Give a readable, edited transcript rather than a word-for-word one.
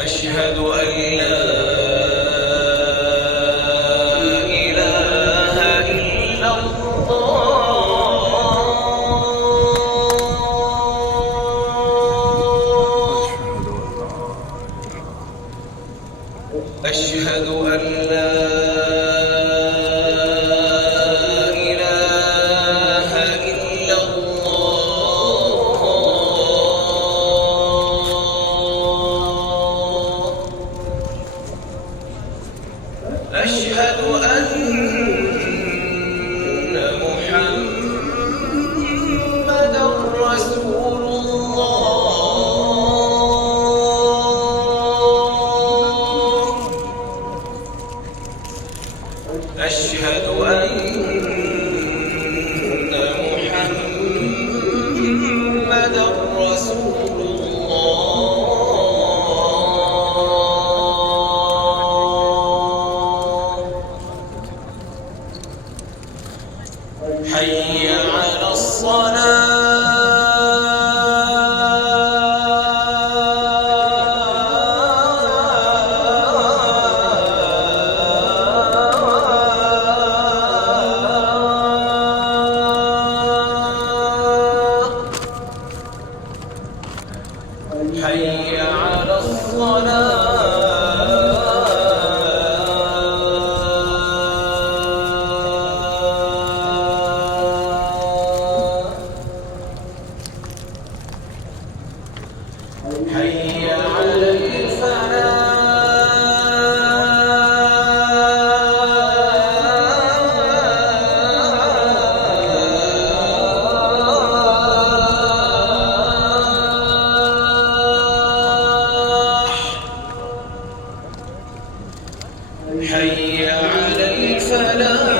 أشهد أن لا إله إلا الله. أشهد أن لا إله إلا الله. أشهد أن محمدًا رسول الله. أشهد أن محمدًا رسول الله. حي على حي على حي على الفلاح. حي على الفلاح.